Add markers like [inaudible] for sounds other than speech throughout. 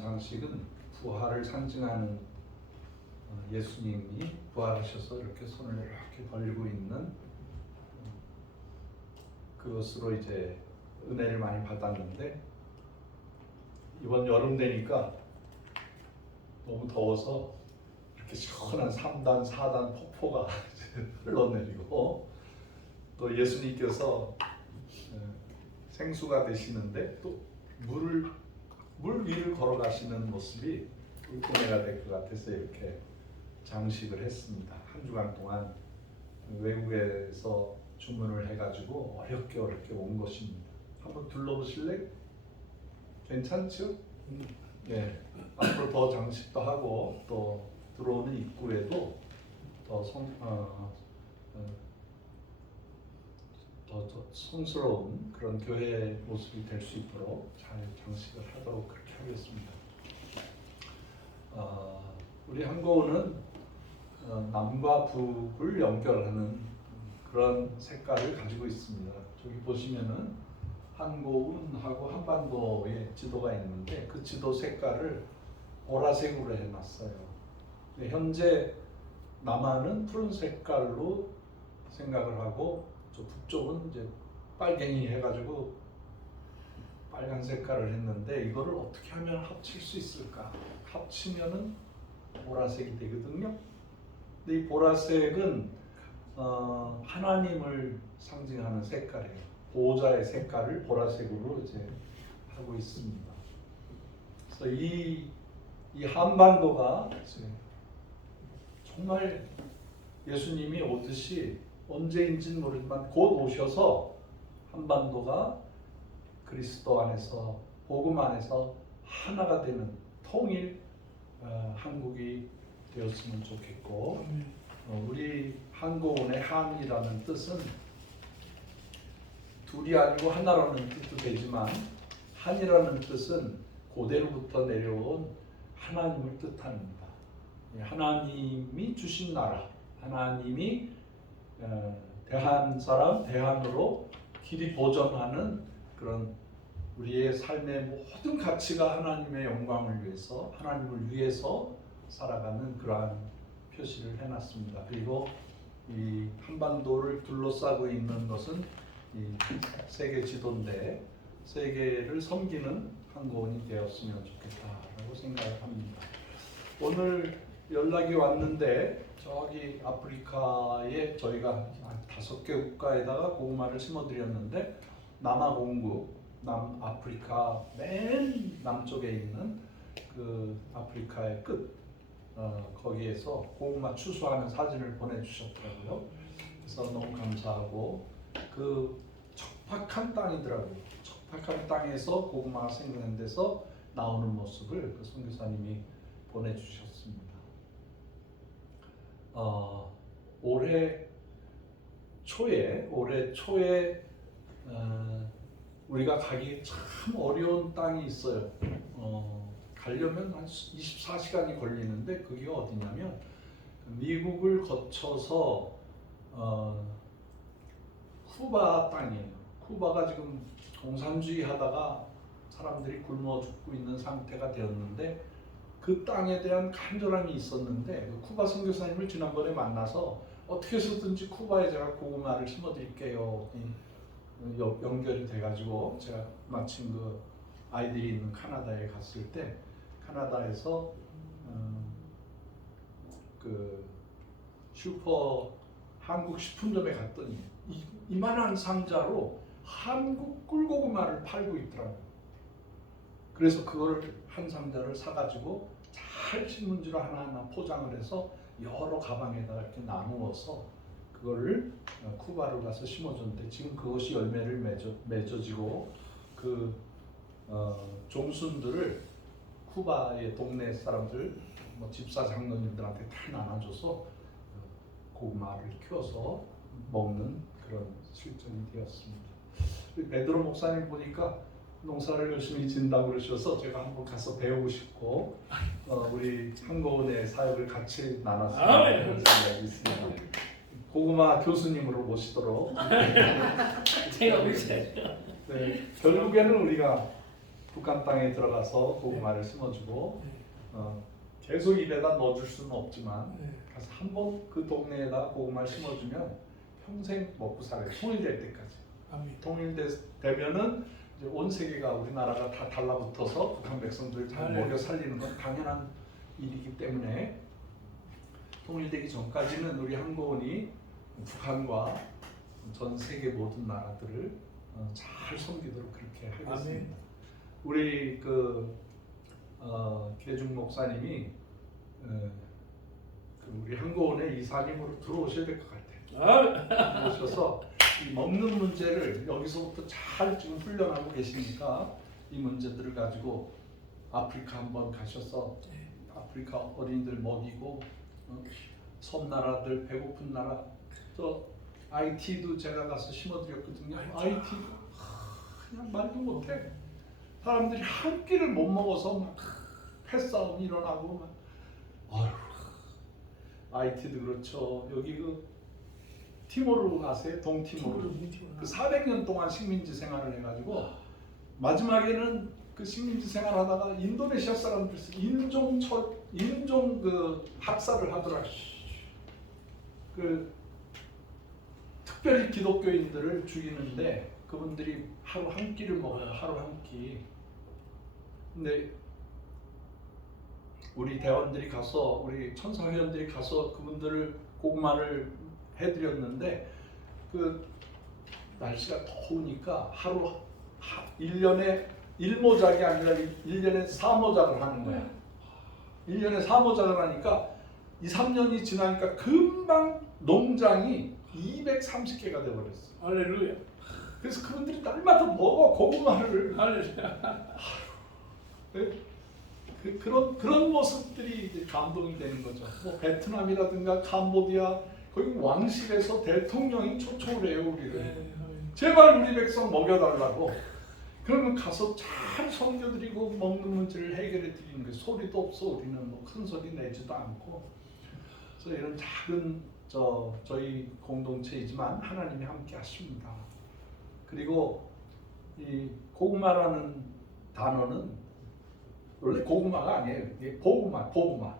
장식은 부활을 상징하는 어, 예수님이 부활하셔서 이렇게 손을 이렇게 벌리고 있는 어, 그것으로 이제 은혜를 많이 받았는데 이번 여름 되니까 너무 더워서 이렇게 시원한 3단, 4단 폭포가 [laughs] 흘러내리고 또 예수님께서 어, 생수가 되시는데 또 물을 물 위를 걸어가시는 모습이 은혜가 될 것 같아서 이렇게 장식을 했습니다. 한 주간 동안 외국에서 주문을 해가지고 어렵게 어렵게 온 것입니다. 한번 둘러보실래? 괜찮죠? 네. 앞으로 더 장식도 하고 또 들어오는 입구에도 더 성, 어, 어, 더, 더 성스러운 그런 교회 모습이 될 수 있도록 잘 장식을 하도록 그렇게 하겠습니다. 어, 우리 한고은은 어, 남과 북을 연결하는 그런 색깔을 가지고 있습니다. 저기 보시면은 한고운하고 한반도의 지도가 있는데 그 지도 색깔을 보라색으로 해놨어요. 현재 남한은 푸른 색깔로 생각을 하고 저 북쪽은 이제 빨갱이 해가지고 빨간 색깔을 했는데 이거를 어떻게 하면 합칠 수 있을까? 합치면은 보라색이 되거든요. 근데 이 보라색은 어, 하나님을 상징하는 색깔이에요. 보호자의 색깔을 보라색으로 이제 하고 있습니다. 그래서 이, 이 한반도가 정말 예수님이 오듯이 언제인지는 모르지만 곧 오셔서 한반도가 그리스도 안에서 복음 안에서 하나가 되는 통일 어, 한국이 되었으면 좋겠고 어, 우리 한국원의 한이라는 뜻은 둘이 아니고 하나라는 뜻도 되지만 한이라는 뜻은 고대로부터 내려온 하나님을 뜻합니다. 예, 하나님이 주신 나라, 하나님이 어, 대한 사람 대한으로 길이 보존하는 그런 우리의 삶의 모든 가치가 하나님의 영광을 위해서 하나님을 위해서 살아가는 그러한 표시를 해놨습니다. 그리고 이 한반도를 둘러싸고 있는 것은 이 세계 지도인데 세계를 섬기는 한국원이 되었으면 좋겠다라고 생각을 합니다. 오늘 연락이 왔는데 저기 아프리카에 저희가 한 다섯 개 국가에다가 고구마를 심어드렸는데 남아공국 남아프리카 맨 남쪽에 있는 그 아프리카의 끝 어, 거기에서 고구마 추수하는 사진을 보내주셨더라고요. 그래서 너무 감사하고 그 척박한 땅이더라고요. 척박한 땅에서 고구마가 생기는 데서 나오는 모습을 그 선교사님이 보내주셨습니다. 어, 올해 초에 올해 초에 어, 우리가 가기 참 어려운 땅이 있어요. 어, 가려면 한 24시간이 걸리는데 그게 어디냐면 미국을 거쳐서 어, 쿠바 땅이에요. 쿠바가 지금 공산주의 하다가 사람들이 굶어 죽고 있는 상태가 되었는데 그 땅에 대한 간절함이 있었는데 그 쿠바 선교사님을 지난번에 만나서 어떻게 해서든지 쿠바에 제가 고구마를 심어드릴게요. 연결이 돼가지고 제가 마침 그 아이들이 있는 카나다에 갔을 때 카나다에서 음, 그 슈퍼 한국 식품점에 갔더니 이, 이만한 상자로 한국 꿀고구마를 팔고 있더라고요. 그래서 그걸 한 상자를 사가지고 잘 신문지로 하나하나 포장을 해서 여러 가방에다가 이렇게 나누어서 그거를 어, 쿠바로 가서 심어줬는데 지금 그것이 열매를 맺어, 맺어지고 그 어, 종순들을 쿠바의 동네 사람들 뭐 집사 장로님들한테 다 나눠줘서 어, 고구마를 키워서 먹는 그런 실정이 되었습니다. 우리 베드로 목사님 보니까 농사를 열심히 진다고 그러셔서 제가 한번 가서 배우고 싶고 어, 우리 한고은의 사역을 같이 나눴으면 아, 예. 하는 생각이 있습니다. 고구마 교수님으로 모시도록 제가 보세요. 네, 결국에는 우리가 북한 땅에 들어가서 고구마를 심어주고 네. 어, 계속 입에다 넣어줄 수는 없지만 네. 가서 한 번 그 동네에다 고구마를 심어주면 평생 먹고 살아요. 통일될 때까지. 통일되면은 이제 온 세계가 우리나라가 다 달라붙어서 북한 백성들 잘 아, 네. 먹여 살리는 건 당연한 일이기 때문에 통일되기 전까지는 우리 한국원이 북한과 전 세계 모든 나라들을 어, 잘 섬기도록 그렇게 하겠습니다. 아멘. 우리 그 어, 계중 목사님이 어, 그 우리 한국원의 이사님으로 들어오셔야 될 것 같아요. 이 먹는 문제를 여기서부터 잘 지금 훈련하고 계시니까 이 문제들을 가지고 아프리카 한번 가셔서 아프리카 어린이들 먹이고 어, 섬나라들 배고픈 나라 저 IT도 제가 가서 심어드렸거든요. IT도 그냥 말도 못해. 사람들이 한 끼를 못 먹어서 막 패싸움 일어나고 막 아휴 IT도 그렇죠. 여기 그 티모르 아세요? 동티모르. 그 400년 동안 식민지 생활을 해가지고 마지막에는 그 식민지 생활하다가 인도네시아 사람들 인종 철 인종 그 학살을 하더라. 그 특별히 기독교인들을 죽이는데 그분들이 하루 한 끼를 먹어요. 하루 한 끼. 근데 우리 대원들이 가서 우리 천사 회원들이 가서 그분들을 고구마를 해드렸는데 그 날씨가 더우니까 하루 하, 1년에 1모작이 아니라 1년에 4모작을 하는 거야. 1년에 4모작을 하니까 2, 3년이 지나니까 금방 농장이 230개가 돼버렸어. 할렐루야. 그래서 그분들이 날마다 먹어 고구마를. 할렐루야. 그, 그, 그런 그런 모습들이 감동이 되는 거죠. 뭐 베트남이라든가 캄보디아 거기 왕실에서 대통령이 해요 우리를. 네. 제발 우리 백성 먹여달라고. 그러면 가서 잘 섬겨드리고 먹는 문제를 해결해 드리는 거 소리도 없어 우리는 뭐 큰 소리 내지도 않고. 그래서 이런 작은 저 저희 공동체이지만 하나님이 함께 하십니다. 그리고 이 고구마라는 단어는 원래 고구마가 아니에요. 이게 고구마, 고구마.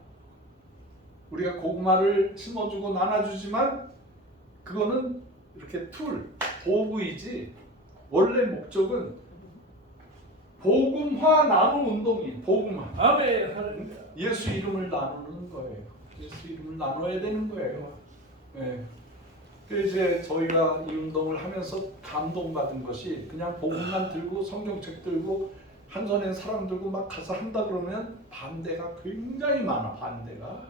우리가 고구마를 심어주고 나눠주지만 그거는 이렇게 툴, 도구이지 원래 목적은 복음화 나눔 운동이 복음화. 아멘. 예수 이름을 나누는 거예요. 예수 이름을 나눠야 되는 거예요. 예. 그 이제 저희가 이 운동을 하면서 감동받은 것이 그냥 복음만 들고 성경책 들고 한 손에 사람 들고 막 가서 한다 그러면 반대가 굉장히 많아 반대가.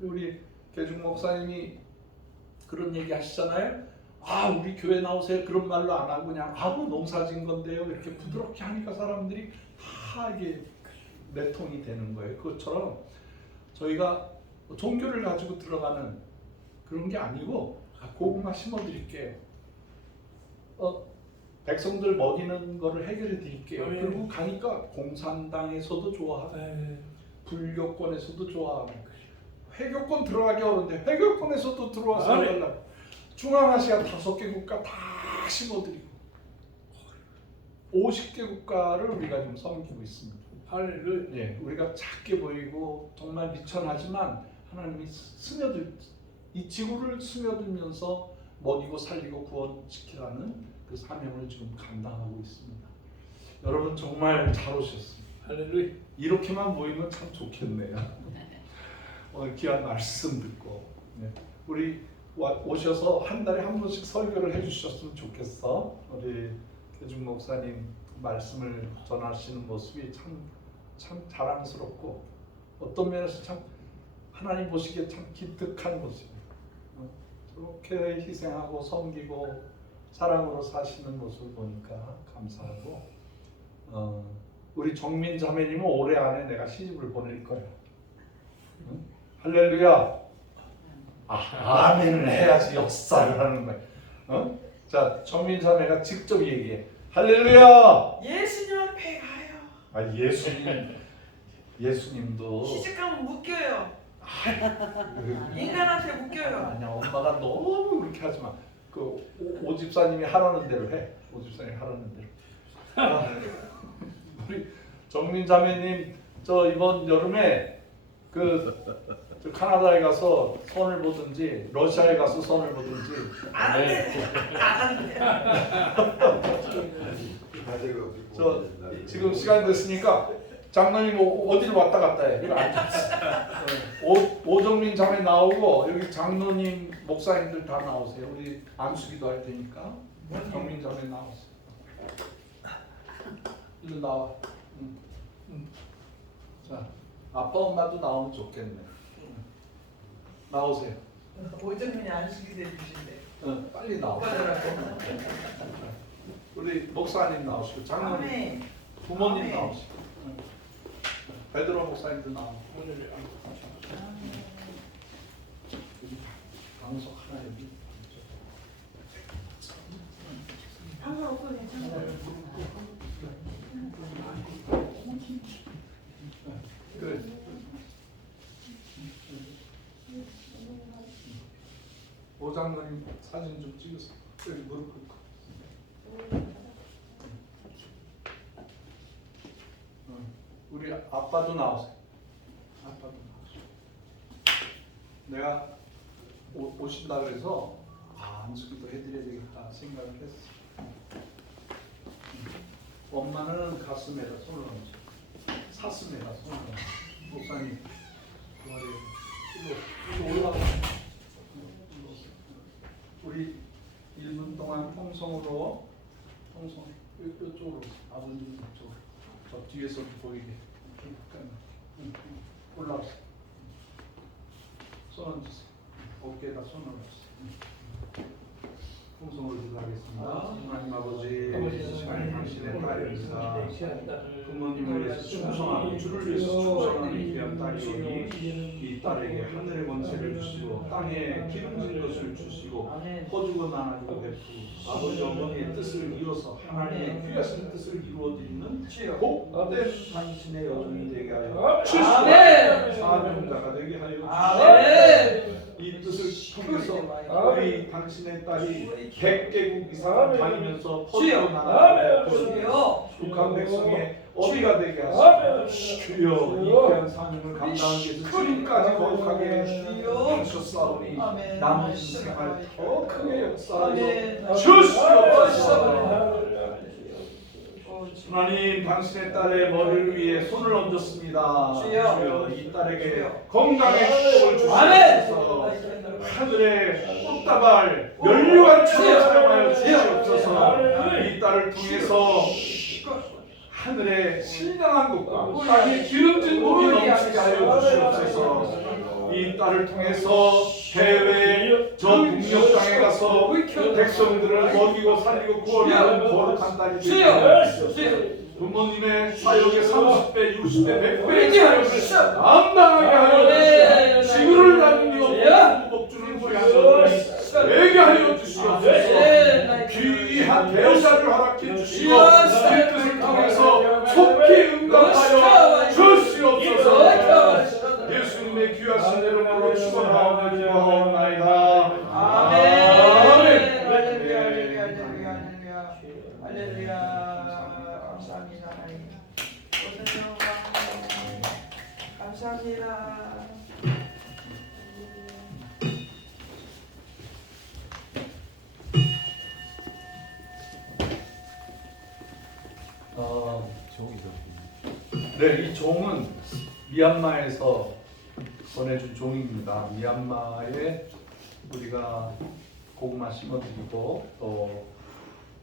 우리 계중 목사님이 그런 얘기 하시잖아요. 아 우리 교회 나오세요 그런 말로 안 하고 그냥 아무 농사진 건데요 이렇게 부드럽게 하니까 사람들이 다 이게 내통이 되는 거예요. 그것처럼 저희가 뭐 종교를 가지고 들어가는 그런 게 아니고 아, 고구마 심어드릴게요. 어, 백성들 먹이는 거를 해결해 드릴게요. 아멘. 그리고 가니까 공산당에서도 좋아하고 네. 불교권에서도 좋아하고 회교권 들어가기 어려운데 회교권에서도 들어와서 아멘. 해달라고 중앙아시아 다섯 개 국가 다 심어드리고 50개 국가를 우리가 좀 섬기고 있습니다. 할렐루야. 예, 우리가 작게 보이고 정말 미천하지만 하나님이 스며들 이 지구를 스며들면서 먹이고 살리고 구원시키라는 그 사명을 지금 감당하고 있습니다. 여러분 정말 잘 오셨습니다. 할렐루야. 이렇게만 모이면 참 좋겠네요. 오늘 귀한 말씀 듣고 네. 우리 와- 오셔서 한 달에 한 번씩 설교를 해주셨으면 좋겠어. 우리 계중 목사님 말씀을 전하시는 모습이 참, 참 자랑스럽고 어떤 면에서 참 하나님 보시기에 참 기특한 모습이에요. 어, 저렇게 희생하고 섬기고 사랑으로 사시는 모습을 보니까 감사하고 어, 우리 정민 자매님은 올해 안에 내가 시집을 보낼 거야. 응? 할렐루야. 아, 아멘을 해야지 역사를 하는 거야. 어? 자, 정민 자매가 직접 얘기해. 할렐루야. 예수님 앞에 가요. 아, 예수님, 예수님도 시집가면 묶여요. 그- 인간한테 묶여요. 아니야, 엄마가 너무 그렇게 하지 마. 그 오- 오집사님이 하라는 대로 해. 오 집사님이 하라는 대로. 아, 우리 정민 자매님 저 이번 여름에 그저 카나다에 가서 선을 보든지 러시아에 가서 선을 보든지 안 돼. 안 돼. 저 지금 시간 됐으니까 장로님 오- 어디를 왔다 갔다 해. 여기 앉았어. 오, 오정민 자매 나오고 여기 장로님 목사님들 다 나오세요. 우리 안수기도 할 테니까 정민 자매 나오세요. 일로 나와. 응. 응. 자, 아빠 엄마도 나오면 좋겠네. 나오세요. 오정민이 안식이 돼주신대. 응, 빨리. 오빠들하고. 우리 목사님 나오시고 장로님, 아멘. 부모님 아멘. 나오시고 응. 베드로 목사님도 나오고. 오늘 방석 하나 여기. 상관없어 괜찮아. 그 래. 오장로님 사진 좀 찍으세요. 여기 무릎 꿇고. 응. 우리 아빠도 나오세요. 아빠도 나오세요. 내가 오, 오신다 그래서 아 안수기도 해드려야 되겠다 생각을 했어. 엄마는 가슴에다 손을 얹어. 얹어. 목사님. 우리 1분 동안 통성으로 통성 이- 이쪽으로 아버님 이쪽으로 저 뒤에서 보이게 응, 응. 올라오세요. 손 얹으세요. 어깨에다 손을 얹으세요. 통성을 기도하겠습니다. 하나님 아버지, 하나님 당신의 딸입니다. 부모님을 위해서 충성하고 주를 위해서 충성하는 귀한 딸이오니 이 딸에게 하늘의 권세를 주시고 땅에 기름진 것을 주시고 퍼주고 나눠주고 베푸고 아버지 어머니의 뜻을 이어서 하나님의 귀하신 뜻을 이루어드리는. 복된 당신의 여종이 되게 하여 아멘. 사명자가 되게 하여 주시고 아멘. 이 뜻을 통해서. 우리 당신의 딸이 100개국 이상 다니면서 베푸고 주여. 북한 백성의 어디가 되게 하시고 주여 이 귀한 사명을 감당하기 위해서 지금까지 거룩하게 해주셨사오니 아멘. 남은 생활 더 크게 역사하여. 주시옵소서 하나님 당신의 딸의 머리를 위해 손을 얹었습니다. 주여. 이 딸에게. 건강의 축복을. 주시옵소서. 하늘의 꽃다발 연료한 축을 사용하여 주시옵소서. 이 딸을 통해서 하늘의 신령한 것과 땅의 기름진 몸이 넘치게 하여 주시옵소서 이 딸을 통해서 해외 저 북녘 땅에 가서 백성들을 먹이고 살리고 구원하는 거룩한 딸이 주시옵소서 부모님의 사역의 30배, 60배, 100배 사역을 감당하게 하여 주시옵소서 지구를 다니며 복주를 부리하소서. 되게 하여 주시옵소서. 귀한 배우자를 허락해 주시고 이 뜻을 통해서 속히 응답하여 기도하옵나이다 아멘. 할렐루야, 할렐루야, 할렐루야, 할렐루야. 감사합니다, 하나님. 오늘 감사합니다. 어, 네, 이 종은 미얀마에서 보내준 종입니다. 미얀마에 우리가 고구마 심어드리고 또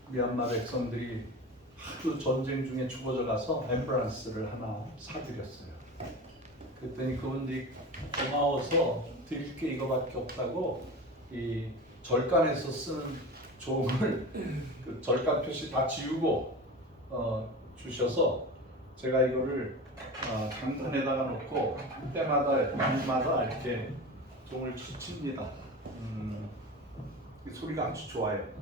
미얀마 백성들이 하도 전쟁 중에 죽어져 가서 앰뷸런스를 하나 사드렸어요. 그랬더니 그분들이 고마워서 드릴 게 이거밖에 없다고 이 절간에서 쓰는 종을 그 절간 표시 다 지우고 어, 주셔서 제가 이거를 어, 장판에다가 놓고 때마다 밤마다 이렇게 종을 치칩니다. 음, 이 소리가 아주 좋아요. 음.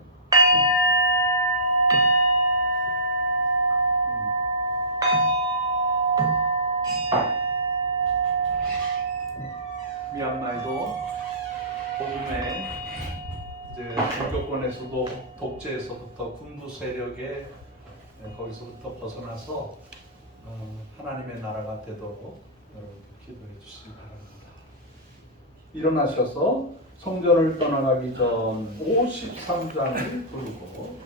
미얀마에도 복음의 이제 종교권에서도 독재에서부터 군부 세력에 네, 거기서부터 벗어나서 어, 하나님의 나라가 되도록 여러분 기도해 주시기 바랍니다. 일어나셔서 성전을 떠나가기 전 53장을 부르고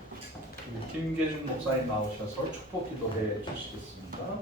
김계준 목사님 나오셔서 축복 기도해 주시겠습니다.